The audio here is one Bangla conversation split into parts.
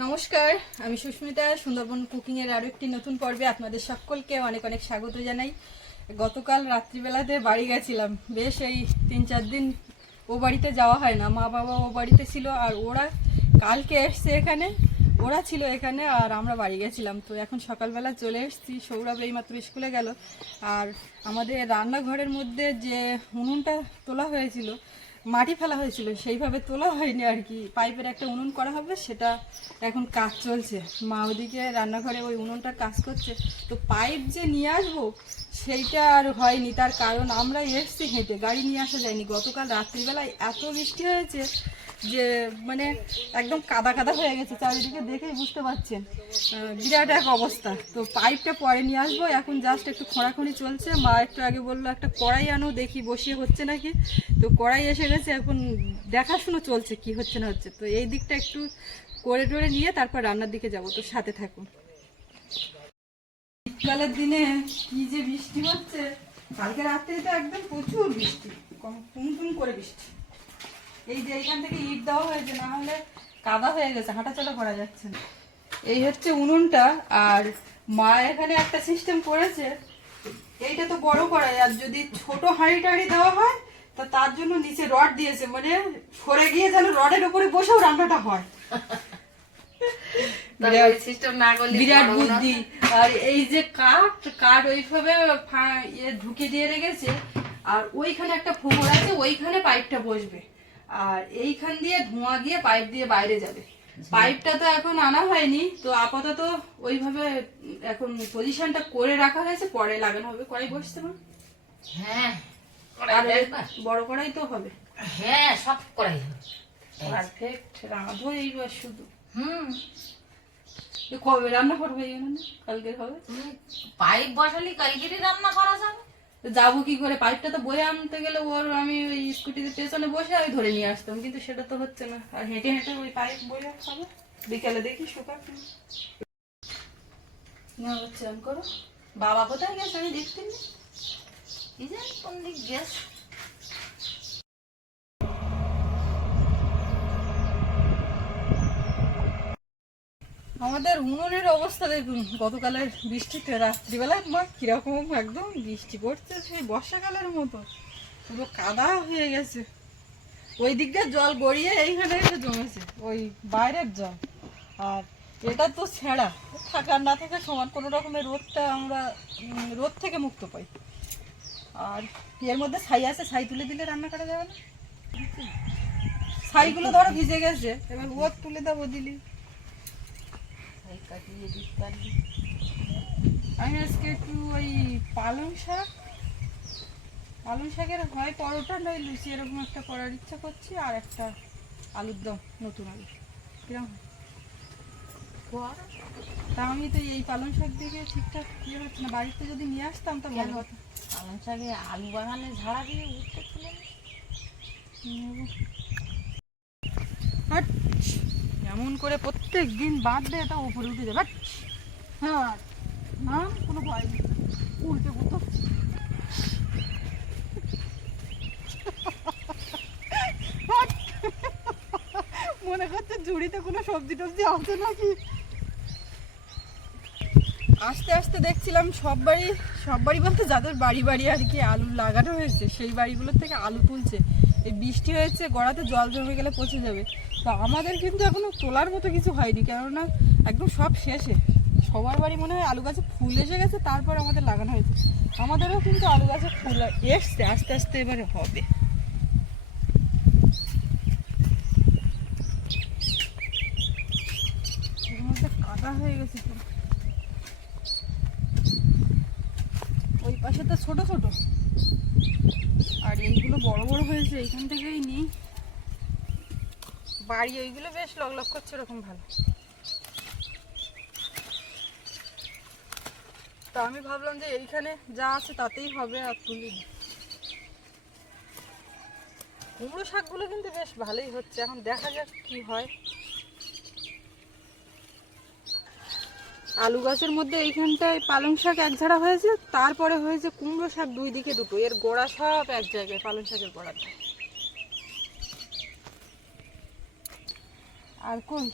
নমস্কার, আমি সুস্মিতা, সুন্দরবন কুকিং এর আরও একটি নতুন পর্বে আপনাদের সকলকে অনেক অনেক স্বাগত জানাই। গতকাল রাত্রিবেলাতে বাড়ি গেছিলাম। বেশ এই তিন চার দিন ও বাড়িতে যাওয়া হয় না। মা বাবা ও বাড়িতে ছিল আর ওরা কালকে এসছে এখানে, ওরা ছিল এখানে আর আমরা বাড়ি গেছিলাম। তো এখন সকালবেলা চলে এসেছি, সৌরভ এইমাত্র স্কুলে গেল। আর আমাদের রান্নাঘরের মধ্যে যে উনুনটা তোলা হয়েছিল মাটি ফেলা হয়েছিল, সেইভাবে তোলা হয়নি আর কি। পাইপের একটা উনুন করা হবে, সেটা এখন কাজ চলছে। মা ওদিকে রান্নাঘরে ওই উনুনটা কাজ করছে। তো পাইপ যে নিয়ে আসব, সেইটা আর হয়নি। তার কারণ আমরা এসছি হেঁটে, গাড়ি নিয়ে আসা যায়নি। গতকাল রাত্রিবেলায় এত বৃষ্টি হয়েছে যে মানে একদম কাদা কাদা হয়ে গেছে, চারিদিকে দেখেই বুঝতে পারছেন। বিরাট এক অবস্থা। তো পাইপটা পরে নিয়ে আসব, এখন জাস্ট একটু খোঁড়াখুঁড়ি চলছে। মা একটু আগে বলল, একটা কড়াই আনো, দেখি বসিয়ে হচ্ছে নাকি? তো কড়াই এসে গেছে, এখন দেখাশুনো চলছে, কি হচ্ছে না হচ্ছে। তো এই দিকটা একটু করে টরে নিয়ে তারপর রান্নার দিকে যাব। তো সাথে থাকুন। শীতকালের দিনে কি যে বৃষ্টি হচ্ছে, কালকে রাত্রে তো একদম প্রচুর বৃষ্টি, কম টুন করে বৃষ্টি। এই যে এইখান থেকে ইট দেওয়া হয়েছে না হলে কাদা হয়ে গেছে হাঁটাচলা করা যাচ্ছে না। এই হচ্ছে উনুনটা আর মা এখানে একটা সিস্টেম করেছে। এইটা তো বড় করাই আর যদি ছোট হাঁড়ি টাড়ি দেওয়া হয় তা তার জন্য নিচে রড দিয়েছে মানে সরে গিয়ে যেন রডের উপরে বসেও রান্নাটা হয়। বিরাট বুদ্ধি। আর এই যে কাঠ কাঠ ওইভাবে ইয়ে ঢুকে দিয়ে রেখেছে আর ওইখানে একটা ফোমর আছে ওইখানে পাইপটা বসবে। আর এইখান দিয়ে ধোঁয়া গিয়ে পাইপ দিয়ে বাইরে যাবে। পাইপটা তো এখন আনা হয়নি তো আপাতত ওইভাবে এখন পজিশনটা করে রাখা হয়েছে পরে লাগানো হবে। কড়াই বসতে হ্যাঁ বড় কড়াই তো হবে। হ্যাঁ সব করাই হবে। পারফেক্ট রাঁধো এইবার শুধু। হুম। কবে রান্না করবে এই? কালকে হবে? পাইপ বসালি কালকেরই রান্না করা যাবে। যাব কি করে পাইপটা তো বয়ে আনতে গেলে ওর আমি ওই স্কুটিতে পেছনে বসে আমি ধরে নিয়ে আসতাম, কিন্তু সেটা তো হচ্ছে না। আর হেঁটে হেঁটে ওই পাইপ বয়ে খাব বিকেলে দেখি শুকাক না হচ্ছে করো। বাবা কোথায় গেছে? আমি দেখতে নি কোন দিক গ্যাস আমাদের উনুনের অবস্থা দেখুন, গতকালের বৃষ্টিতে রাত্রিবেলায় মা, কীরকম একদম বৃষ্টি পড়ছে সেই বর্ষাকালের মতো, পুরো কাদা হয়ে গেছে। ওই দিক দিয়ে জল গড়িয়ে এইখানে এসে জমেছে, ওই বাইরের জল। আর এটা তো ছেঁড়া, থাকার না থাকা সমান, কোনো রকমের রোদটা আমরা রোদ থেকে মুক্ত পাই। আর এর মধ্যে ছাই আছে, ছাই তুলে দিলে রান্না করা যাবে না? ছাইগুলো ধরো ভিজে গেছে, এবার রোদ তুলে দেবো দিলি এই কাটিয়ে দিতে পারবি আমি আজকে একটু ওই পালং শাক পালং শাকের হয় পরোটা নয় লুচি এরকম একটা করার ইচ্ছা করছি আর একটা আলুর দম নতুন আলু কীরকম হয়? কর তা আমি তো এই পালং শাক দিকে ঠিকঠাক ইয়ে হচ্ছে না বাড়িতে যদি নিয়ে আসতাম তা ভালো কথা পালং শাকে আলু বাগানে ঝাড়া দিয়ে উঠতে তুলে। নেব। এমন করে প্রত্যেক দিন বাঁধলে এটা উপরে উঠে যাবে। হ্যাঁ কোনো ভয় নেই। উল্টে পুতো মনে করছে ঝুড়িতে কোনো সবজি টবজি আছে নাকি? আস্তে আস্তে দেখছিলাম সব বাড়ি সব বাড়ি বলতে যাদের বাড়ি বাড়ি আর কি আলু লাগানো হয়েছে, সেই বাড়িগুলোর থেকে আলু তুলছে। এই বৃষ্টি হয়েছে, গড়াতে জল জমে গেলে পচে যাবে। তো আমাদের কিন্তু এখনও তোলার মতো কিছু হয়নি, কেননা একদম সব শেষে। সবার বাড়ি মনে হয় আলু গাছে ফুল এসে গেছে, তারপর আমাদের লাগানো হয়েছে। আমাদেরও কিন্তু আলু গাছে ফুল এসছে, আস্তে আস্তে এবারে হবে। কাদা হয়ে গেছে। ওই ছোট ছোট। আর এইগুলো বড় বড় হয়েছে এইখান থেকেই নিই। বাড়ি ওইগুলো বেশ লক লক করছে ওরকম ভালো। তা আমি ভাবলাম যে এইখানে যা আছে তাতেই হবে আর তুলি। কুমড়ো শাকগুলো কিন্তু বেশ ভালোই হচ্ছে, এখন দেখা যাক কি হয়। আলু গাছের মধ্যে এইখানটায় পালং শাক এক ঝাড়া হয়েছে, তারপরে হয়েছে কুমড়ো শাক দুই দিকে দুটো, এর গোড়া সব এক জায়গায় পালং শাকের গোড়াটা আর কই?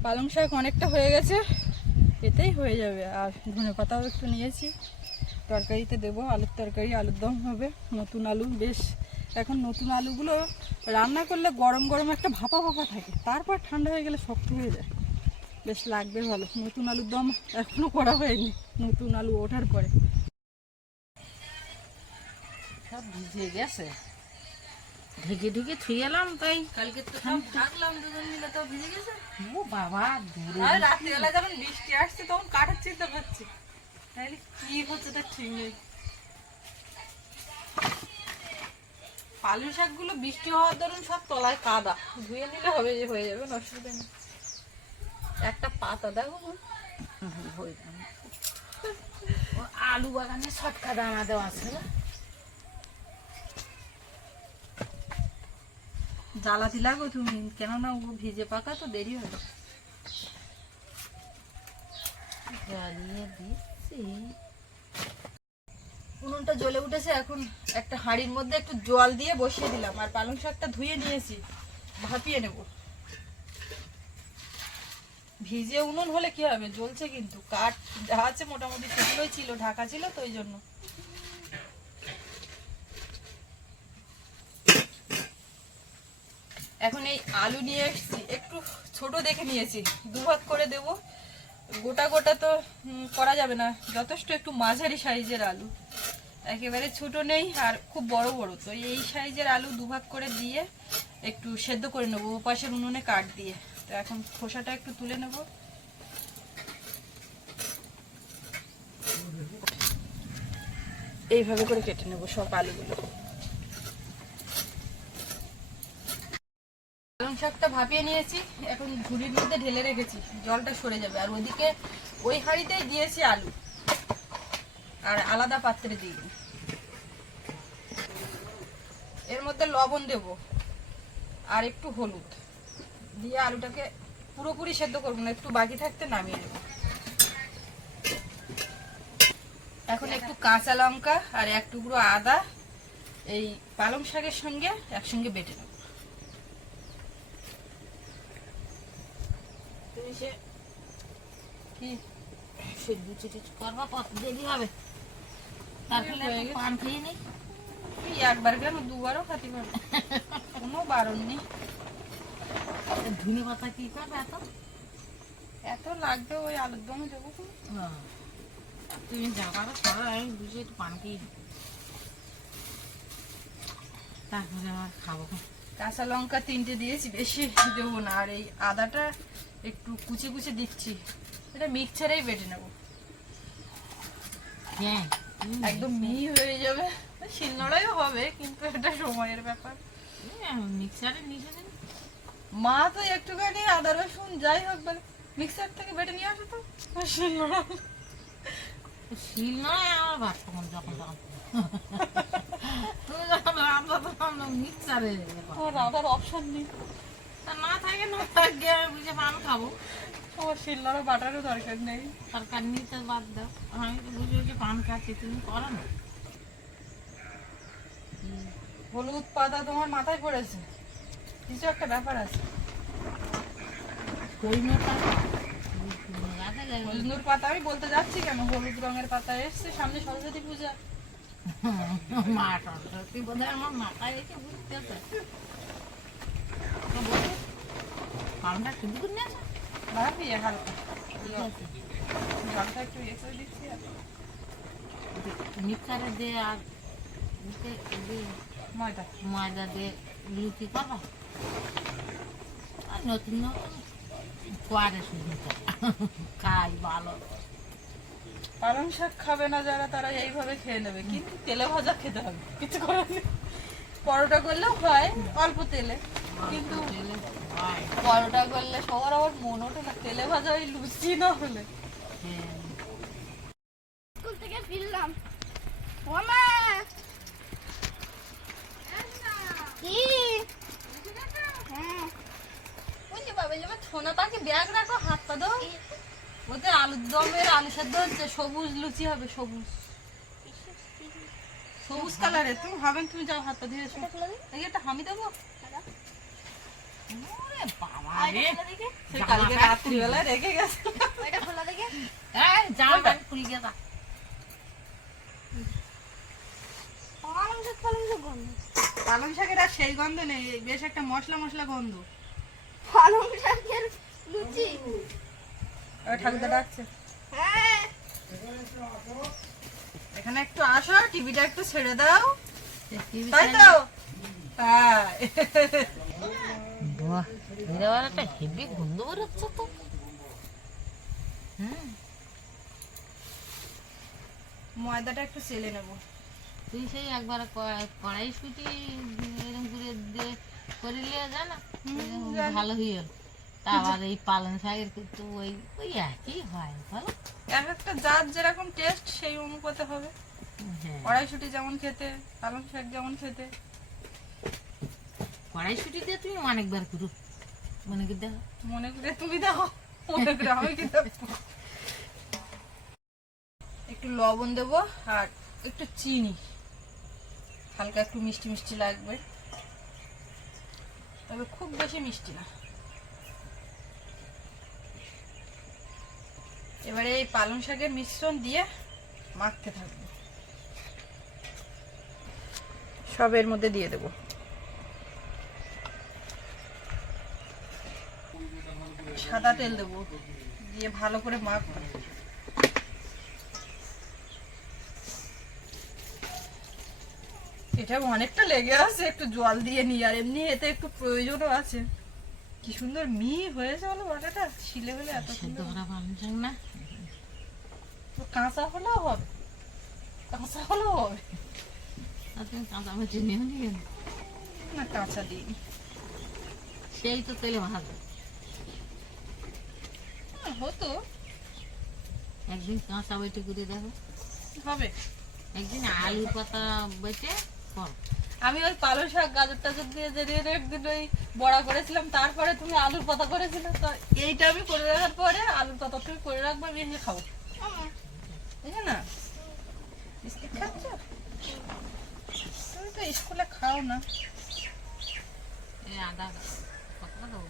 পালং শাক অনেকটা হয়ে গেছে, এতেই হয়ে যাবে। আর ধনে পাতাও একটু নিয়েছি। তরকারিতে দেবো আলুর তরকারি আলুর দম হবে নতুন আলু বেশ। এখন নতুন আলুগুলো রান্না করলে গরম গরম একটা ভাপা ভাপা থাকে তারপর ঠান্ডা হয়ে গেলে শক্ত হয়ে যায়। বেশ লাগবে ভালো। নতুন আলুর দম এখনও করা হয়নি নতুন আলু ওঠার পরে। সব ভিজে গেছে। ঢেকে ঢেকে থুয়ে এলাম তাই। কালকে তো সব থাকলাম দুজন মিলে তো ভিজে গেছে। ও বাবা রাত্রিবেলা যখন বৃষ্টি আসছে তখন কাঠের চিন্তা করছি তাহলে কি হচ্ছে তার ঠিক নেই। শাকগুলো বৃষ্টি হওয়ার দরুন সব তলায় কাদা। ধুয়ে নিলে হবে যে হয়ে যাবে অসুবিধা নেই। একটা পাতা দেখো হয়ে যাবে। আলু বাগানে ছটকা দানা দেওয়া আছে। জ্বালাতি লাগো তুমি কেননা ও ভিজে পাকা তো দেরি হবে। জ্বালিয়ে উনুনটা জ্বলে উঠেছে, এখন একটা হাঁড়ির মধ্যে একটু জল দিয়ে বসিয়ে দিলাম। আর পালং শাকটা ধুয়ে নিয়েছি, ভাপিয়ে নেব। ভিজে উনুন হলে কি হবে? জ্বলছে কিন্তু। কাঠ যা আছে মোটামুটি সেগুলোই ছিল, ঢাকা ছিল, তো ওই জন্য। এখন এই আলু নিয়ে এসেছি। একটু ছোট দেখে নিয়েছি। দুভাগ করে দেব। গোটা গোটা তো করা যাবে না। যথেষ্ট একটু মাঝারি সাইজের আলু। একেবারে ছোট নেই আর খুব বড় বড়। তো এই সাইজের আলু দুভাগ করে দিয়ে একটু সেদ্ধ করে নেব ও পাশের উনুনে কাঠ দিয়ে। তো এখন খোসাটা একটু তুলে নেব। এইভাবে করে কেটে নেব সব আলুগুলো। শাকটা ভাপিয়ে নিয়েছি, এখন ঝুড়ির মধ্যে ঢেলে রেখেছি, জলটা সরে যাবে। আর ওদিকে ওই হাঁড়িতেই দিয়েছি আলু, আর আলাদা পাত্রে দিই এর মধ্যে লবণ দেব, আর একটু হলুদ। দিয়ে আলুটাকে পুরোপুরি সেদ্ধ করব, না একটু বাকি থাকতে নামিয়ে নেব। এখন একটু কাঁচা লঙ্কা আর এক টুকরো আদা, এই পালং শাকের সঙ্গে একসঙ্গে বেটে নেব। তুমি সে কি? সে লুচি টুচি করবা কত দেরি হবে? তারপরে একটু গেছে। পান খেয়ে নিই তুই একবার কেন দুবারও খাতে পারবি কোনো বারণ নেই। ধনে পাতা কি করবে এত? এত লাগবে ওই আলুর দমে দেবো হ্যাঁ। তুমি যাবার করো আমি বুঝে একটু পান খেয়ে। তারপরে আমার খাব। কাঁচা লঙ্কা তিনটে দিয়েছি বেশি দেবো না। আর এই আদাটা একটু কুচি কুচি দিচ্ছি। এটা মিক্সচারেই বেটে নেব। হ্যাঁ। একদম মিহি হয়ে যাবে। শিলনোড়াইও হবে কিন্তু এটা সময়ের ব্যাপার। মিক্সারে নিচে দিন মা তো একটুখানি আদা রসুন যাই হোক বলে মিক্সার থেকে বেটে নিয়ে আসো তো। শিলনোড়া। শিল নয় আমার ভাত তখন যখন তখন। তুমি যখন রান্না তখন মিক্সারে আদার অপশন নেই। না থাকে না থাকে আমি বুঝে পান খাব। আমার শিলনোড়া বাটারও দরকার নেই। সরকার নিতে বাদ দাও আমি তো বুঝে বুঝে পান খাচ্ছি তুমি করো না। হলুদ পাতা তোমার মাথায় পড়েছে। কিছু একটা ব্যাপার আছে। হলুদ পাতা আমি বলতে যাচ্ছি কেন? হলুদ রঙের পাতা এসছে সামনে সরস্বতী পূজা। মা সরস্বতী বোধ হয় আমার মাথায় রেখে বুঝতেছে মিক্সারে দিয়ে আর ময়দা ময়দা লুচি আর নতুন নতুন কোয়ারে শুধু খাই ভালো পালং শাক খাবে না যারা, তারা এইভাবে খেয়ে নেবে। কিন্তু তেলে ভাজা খেতে হবে, কিছু করার পরোটা করলেও হয়, অল্প তেলে। কিন্তু পরোটা করলে সবার আবার মন ওঠে না তেলে ভাজা ওই লুচি না হলে। স্কুল থেকে ফিরলাম। মামা কি? হ্যাঁ। বাবা তাকে ব্যাগ রাখো হাতটা দাও। ওতে আলুর দমের আলু সেদ্ধ হচ্ছে সবুজ লুচি হবে সবুজ। সবুজ কালারের তুমি হবেন তুমি যাও হাতটা দিয়ে এটা হামি দেবো? পালং শাকের আর সেই গন্ধ নেই বেশ একটা মশলা মশলা গন্ধ। পালং শাকের লুচি। ঠাকুরদা ডাকছে। হ্যাঁ। এখানে একটু আসো টিভিটা একটু ছেড়ে দাও। তাই তো? হ্যাঁ বাহ একটা হেভি গন্ধ বেরোচ্ছে তো। হুম। ময়দাটা একটু চেলে নেব। তুই সেই একবার ক- কড়াইশুটি এরকম করে দিয়ে করে নিয়ে যা না ভালো হয়ে গেল। তা আবার এই পালং শাকের কিন্তু ওই ওই একই হয় বলো। এক একটা যার যেরকম টেস্ট সেই অনুপাতে হবে। হ্যাঁ। কড়াইশুটি যেমন খেতে পালং শাক যেমন খেতে। কড়াইশুটি দিয়ে তুমি অনেকবার করো মনে করে দেখো। মনে করে তুমি দাও মনে করে আমি কি একটু লবণ দেবো আর একটু চিনি। হালকা একটু মিষ্টি মিষ্টি লাগবে। তবে খুব বেশি মিষ্টি না। এবারে এই পালং শাকের মিশ্রণ দিয়ে মাখতে থাকব। সবের মধ্যে দিয়ে দেবো। সাদা তেল দেবো দিয়ে ভালো করে মাখবো এটা অনেকটা লেগে আছে একটু জল দিয়ে নি আর এমনি এতে একটু প্রয়োজনও আছে। কি সুন্দর মিহি হয়েছে বলো বাটাটা শিলে হলে এত সুন্দর। না। তো কাঁচা হলেও হবে কাঁচা হলেও হবে। কাঁচা নিয়ে না কাঁচা দিই সেই তো তেলে ভাজা হতো। একদিন কাঁচা বেটে করে দেখো। হবে। একদিন আলু পাতা বেটে করো আমি ওই পালং শাক গাজর টাজর দিয়ে যে একদিন ওই বড়া করেছিলাম তারপরে তুমি আলুর পাতা করেছিলে। তো এইটা আমি করে রাখার পরে আলুর পাতা তুমি করে রাখব আমি এসে খাব। বুঝলে না? বিস্কিট খাচ্ছ? তুমি তো স্কুলে খাও না এই আদা কতটা দেবো?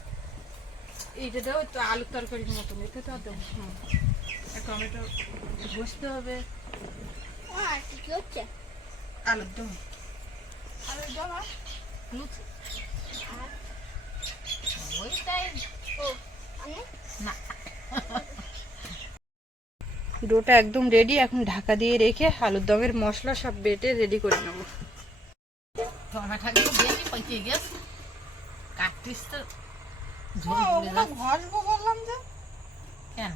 এইটা দেবো একটু আলুর তরকারির মতন, এতে তো দেবো টমেটো বসতে হবে। আলুর দম। আলুর ডোটা একদম রেডি এখন ঢাকা দিয়ে রেখে আলুর দমের মশলা সব বেটে রেডি করে নেব। টমেটোগুলো বেশি গেছে। কাটতিস তো ঝোল পড়ে ওগুলো যাচ্ছে। ঘষবো বললাম যে। কেন?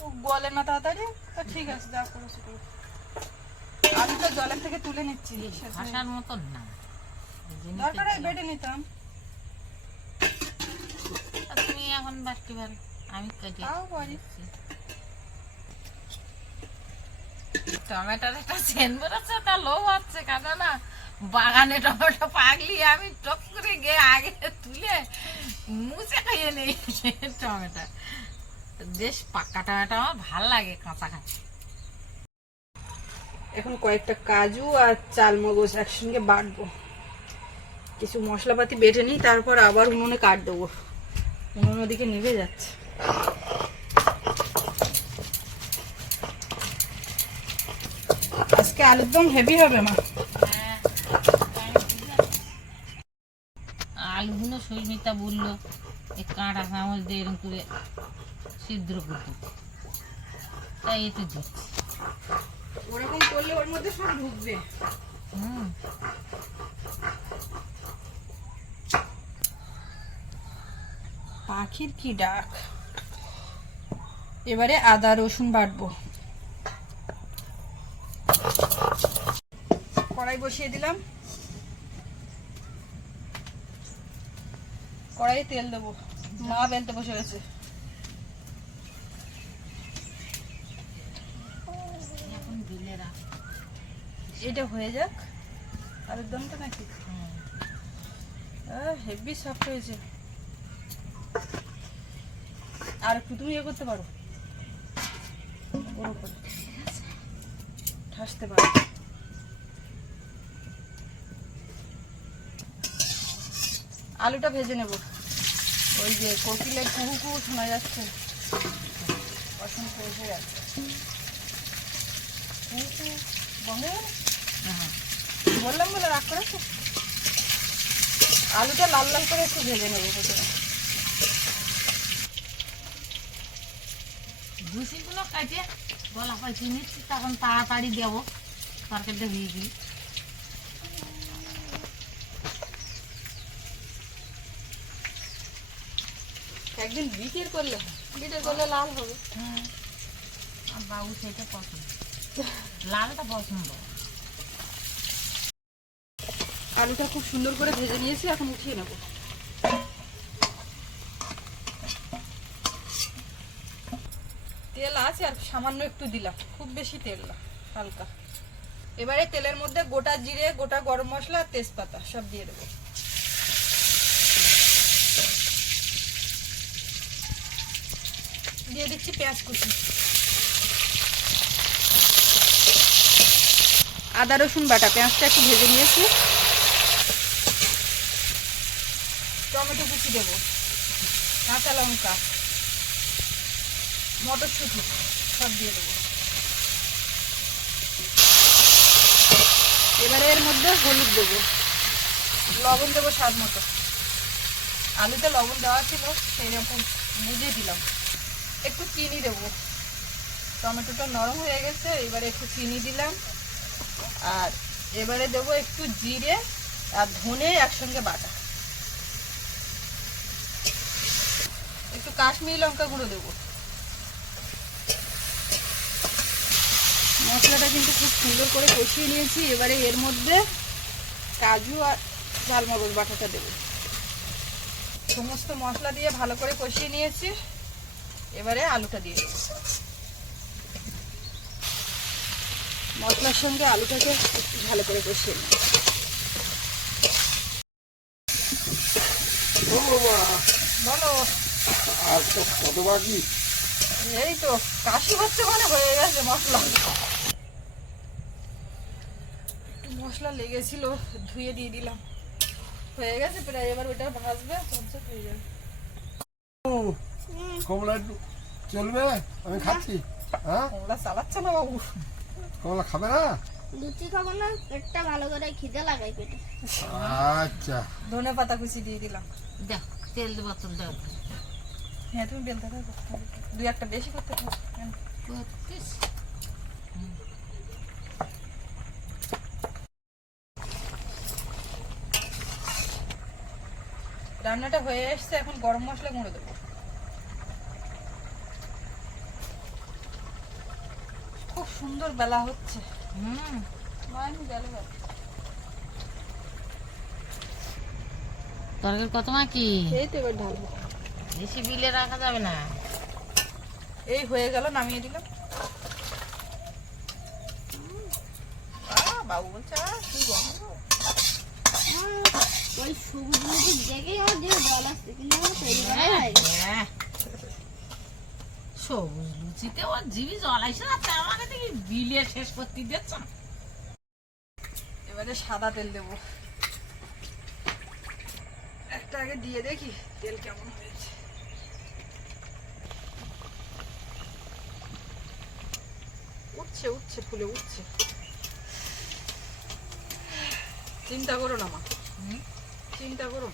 ও গলে না তাড়াতাড়ি তো ঠিক আছে যা করেছ করো। আমি তো জলের থেকে তুলে নিচ্ছি সেটা- মতন না। এই যে নিতে দরকার বেটে নিতাম। তুমি এখন বাড়তে পারো আমি কেটে তাও পারি। দিচ্ছি। টমেটোর একটা সেন বেরোচ্ছে তা লোভ হচ্ছে কেন না। বাগানে টমেটো পাকলি, আমি টক করে গিয়ে আগে তুলে মুছে খাইয়ে নেই টমেটো। বেশ পাকা টমেটো, আমার ভালো লাগে কাঁচা কাঁচা। এখন কয়েকটা কাজু আর চালমগজ একসঙ্গে বাটবো। কিছু মশলাপাতি বেটে নিই, তারপর আবার উনুনে কাট দেবো। উনুন ওদিকে নিভে যাচ্ছে। আজকে আলুর দম হেভি হবে মা। আলুগুলো সৈমিতা বলল এই কাঁটা চামচ দিয়ে এরকম করে সিদ্ধ করতে তাই এতে দিচ্ছি ওরকম করলে ওর মধ্যে সব ঢুকবে। হুম। পাখির কি ডাক? এবারে আদা রসুন বাটবো। কড়াই বসিয়ে দিলাম। কড়াই তেল দেবো। মা বেলতে বসে গেছে। এটা হয়ে যাক। আলুর দমটা নাকি। হেভি সফট হয়েছে। আর একটু তুমি ইয়ে করতে পারো। ঠাসতে পারো। আলুটা ভেজে নেব। ওই যে কোকিলের কুহু কুহু শোনা যাচ্ছে। হয়ে? হ্যাঁ বললাম বলে রাগ করেছ? আলুটা লাল লাল করে একটু ভেজে নেব প্রথমে ভুসিগুলো কাটে, গলা পাইছি নিচ্ছি তখন তাড়াতাড়ি দেবো, তরকারিটা দিই একদিন বিটের করলে বিটের করলে লাল হবে। হ্যাঁ। আর বাবু সেটা পছন্দ। লালটা পছন্দ। আলুটা খুব সুন্দর করে ভেজে নিয়েছি এখন উঠিয়ে নেব। তেল আছে আর সামান্য একটু দিলাম। খুব বেশি তেল না হালকা। এবারে তেলের মধ্যে গোটা জিরে গোটা গরম মশলা আর তেজপাতা সব দিয়ে দেবো। দিয়ে দিচ্ছি পেঁয়াজ কুচি। আদা রসুন বাটা পেঁয়াজটা একটু ভেজে নিয়েছি। টমেটো কুচি দেবো কাঁচা লঙ্কা মটরশুঁটি সব দিয়ে দেবো। এবারে এর মধ্যে হলুদ দেবো। লবণ দেবো স্বাদ মতো। আলুতে লবণ দেওয়া ছিল সেই রকম বুঝে দিলাম। একটু চিনি দেবো। টমেটোটা নরম হয়ে গেছে, এবারে একটু চিনি দিলাম। আর এবারে দেবো একটু জিরে আর ধনে একসঙ্গে বাটা। একটু কাশ্মীরি লঙ্কা গুঁড়ো দেবো। মশলাটা কিন্তু খুব সুন্দর করে কষিয়ে নিয়েছি। এবারে এর মধ্যে কাজু আর ঝালমগজ বাটাটা দেবো। সমস্ত মশলা দিয়ে ভালো করে কষিয়ে নিয়েছি। এবারে আলুটা দিয়ে দেবো মশলার সঙ্গে আলুটাকে একটু ভালো করে কষিয়ে নেব ও বাবা, বলো। আর তো কত বাকি? এই তো কাশি হচ্ছে মানে হয়ে গেছে মশলা। একটু মশলা লেগেছিল ধুয়ে দিয়ে দিলাম। হয়ে গেছে প্রায় এবার ওটা ভাজবে ঝটঝট হয়ে যাবে। কমলা একটু চলবে? আমি খাচ্ছি। হ্যাঁ? কমলা চালাচ্ছে না বাবু। কমলা খাবে না? লুচি খাব না পেটটা ভালো করে খিদে লাগাই পেটে। আচ্ছা। ধনে পাতা কুচি দিয়ে দিলাম। দেখ তেল দেবো তোর দেখ হ্যাঁ তুমি বেলতে থাকো দুই একটা বেশি করতে থাকো হ্যাঁ। রান্নাটা হয়ে এসছে এখন গরম মশলা গুঁড়ো দেবো। খুব সুন্দর বেলা হচ্ছে। হুম। তরকারি কত বেশি বিলে রাখা যাবে না। এই হয়ে গেল নামিয়ে দিলাম। আহ, বাবু বলছে। ওই সবুজ আমার জিভে জল আসছে কিন্তু আমার তৈরি করা হয় হ্যাঁ। সবুজ লুচিতে ওর জিবি জ্বলাইছে না তা আমাকে দেখি বিলে শেষ করতে দিচ্ছ না এবারে সাদা তেল দেবো। একটা আগে দিয়ে দেখি তেল কেমন হয়েছে। উঠছে উঠছে ফুলে উঠছে। চিন্তা করো না মা। চিন্তা করো।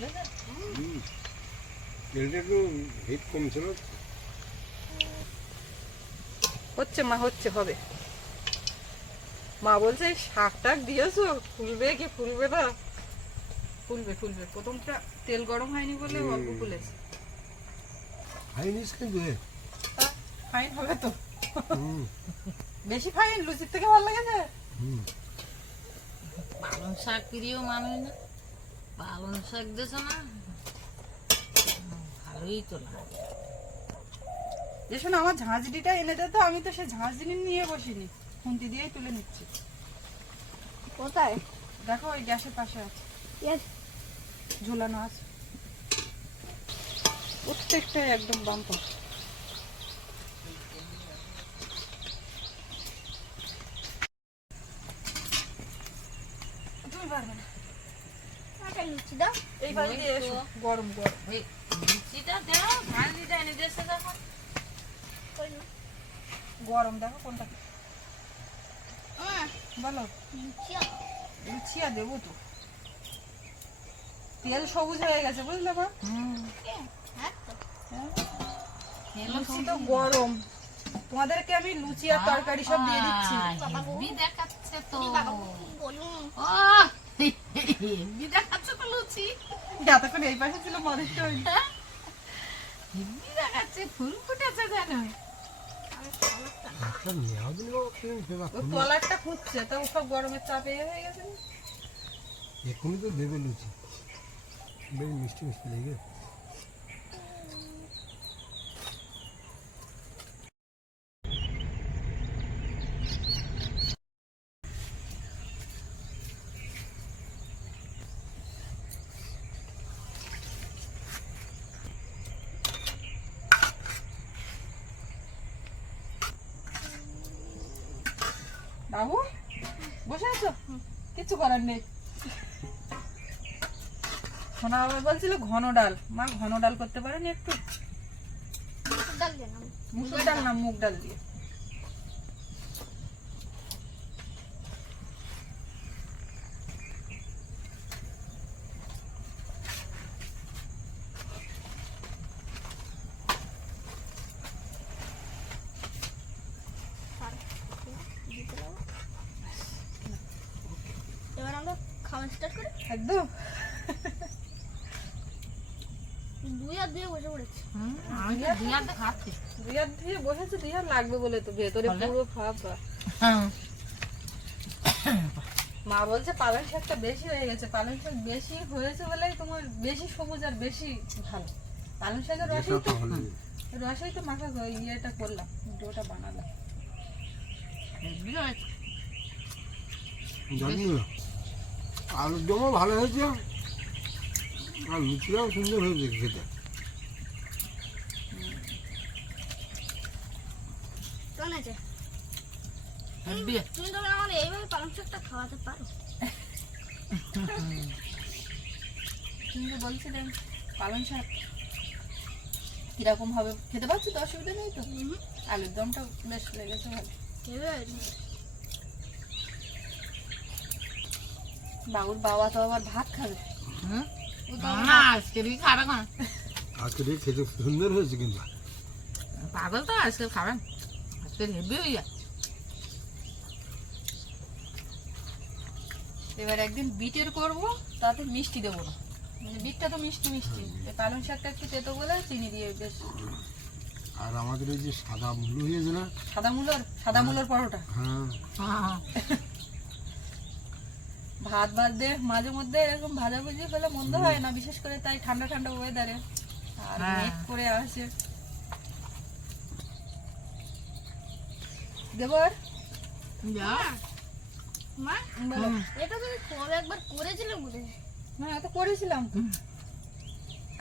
না। তেলটা একটু হিট কম ছিল হচ্ছে মা হচ্ছে হবে। মা বলছে শাক টাক দিয়েছ? ফুলবে কি ফুলবে না? ফুলবে ফুলবে। প্রথমটা তেল গরম হয়নি বলে অল্প ফুলেছে। ফাইন হবে তো। বেশি ফাইন লুচির থেকে ভালো লেগেছে? হুম। পালং শাক প্রিয় মানুষ না। পালং শাক দিয়েছ না। ভালোই তো লাগে। যে শোনো আমার ঝাঁঝরিটা এনে দে তো আমি তো সে ঝাঁঝরি নিয়ে বসিনি। খুন্তি দিয়েই তুলে নিচ্ছি। কোথায়? দেখো ওই গ্যাসের পাশে আছে. ঝোলানো আছে। প্রত্যেকটাই একদম বাম্পার। পারবে না একটা লুচি দাও। এই পাশ দিয়ে এসো গরম গরম। দাও এনে দিয়েছে দেখো। না? গরম দেখো কোনটা। বলো লুচিয়া দেবো তো। তেল সবুজ হয়ে গেছে বুঝলে মা? আছে হ্যাঁ? লুচি তো গরম। তোমাদেরকে আমি লুচি আর তরকারি সব দিয়ে দিচ্ছি। দেখাচ্ছে তো। দেখাচ্ছে লুচি এতক্ষণ এই পাশে ছিল মদের দেখাচ্ছে ফুল ফুটেছে জানো একটা মেয়াও দিল ফেবা ও তলারটা খুঁজছে তা ও সব গরমের চাপে ইয়ে হয়ে গেছে। এখনই তো দেবে লুচি। বেশ মিষ্টি মিষ্টি লেগে বাবু বসে আছো কিচ্ছু করার নেই সোনা বাবা বলছিল ঘন ডাল। মা ঘন ডাল করতে পারেনি একটু? ডাল মুসুর ডাল না মুগ ডাল দিয়ে এবার আমরা খাওয়া স্টার্ট করি একদম দুই আর দুই বসে পড়েছি হুম, আমি তো দিয়াতে খাচ্ছি দুই হাত দিয়ে লাগবে বলে তো ভেতরে পুরো ফাঁপা মা বলছে পালং শাকটা বেশি হয়ে গেছে পালং শাক বেশি হয়েছে বলেই তোমার বেশি সবুজ আর বেশি ভালো। পালং শাকের রসেই তো রসেই তো মাখা ইয়েটা করলাম ডোটা বানালাম। আলুর দমও ভালো হয়েছে আর লুচিটাও সুন্দর হয়েছে খেতে। কেমন আছে? তুমি তবে আমার এইভাবে পালং শাকটা খাওয়াতে পারো। তুমি বলছিলেন পালং শাক কীরকম হবে খেতে পাচ্ছি তো? অসুবিধা নেই তো? আলুর দমটা বেশ লেগেছে ভালো। বাবুর বাবা তো আবার ভাত খাবে। আজকেরই খাবে না। আজকে খেতে সুন্দর হয়েছে কিন্তু। পাগল তো আজকে খাবেন হয়ে যায় এবার একদিন বিটের করব তাতে মিষ্টি দেবো না। মানে বিটটা তো মিষ্টি মিষ্টি। পালং শাকটা একটু তেতো বলে চিনি দিয়ে বেশ। আর আমাদের এই যে সাদা মুলো হয়েছে না? সাদা মুলোর সাদা মুলোর পরোটা। হ্যাঁ। হ্যাঁ, ভাত ভাত দে মাঝে মধ্যে এরকম ভাজাভুজি হলে মন্দ হয় না বিশেষ করে তাই ঠান্ডা ঠান্ডা ওয়েদারে আর হ্যাঁ। মেঘ করে আসে। দেবো যা। মা এটা তুমি কবে একবার করেছিলে বলে? হ্যাঁ তো করেছিলাম।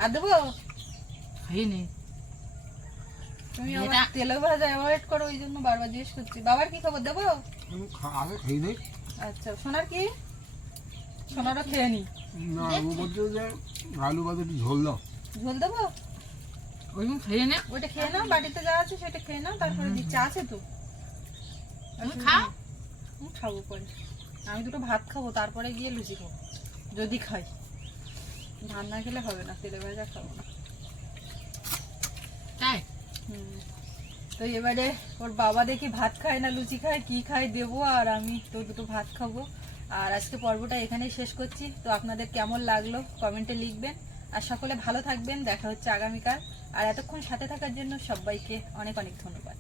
আর দেবো। তুমি তেলে ভাজা অ্যাভয়েড করো ওই জন্য বারবার জিজ্ঞেস করছি। বাবার কি খবর দেবো? আগে নাই আচ্ছা সোনার কি? সোনারও খেয়ে নি। না ও বলছে যে আলু বাদে একটু ঝোল দাও। ঝোল দেবো? খেয়ে নে। ওইটা খেয়ে নাও বাড়িতে যা আছে সেটা খেয়ে নাও তারপরে দিচ্ছি। আছে তো? খাও। হুম, খাব পরে। আমি দুটো ভাত খাব তারপরে গিয়ে লুচি খাব যদি খাই। ভাত না খেলে হবে না তেলে ভাজা খাব না। তাই? হুম। তো এবারে ওর বাবা দেখি ভাত খায় না লুচি খায় কি খায় দেবো আর আমি তো দুটো ভাত খাব। আর আজকে পর্বটা এখানেই শেষ করছি। তো আপনাদের কেমন লাগল কমেন্টে লিখবেন। আর সকলে ভালো থাকবেন দেখা হচ্ছে আগামীকাল। আর এতক্ষণ সাথে থাকার জন্য সবাইকে অনেক অনেক ধন্যবাদ।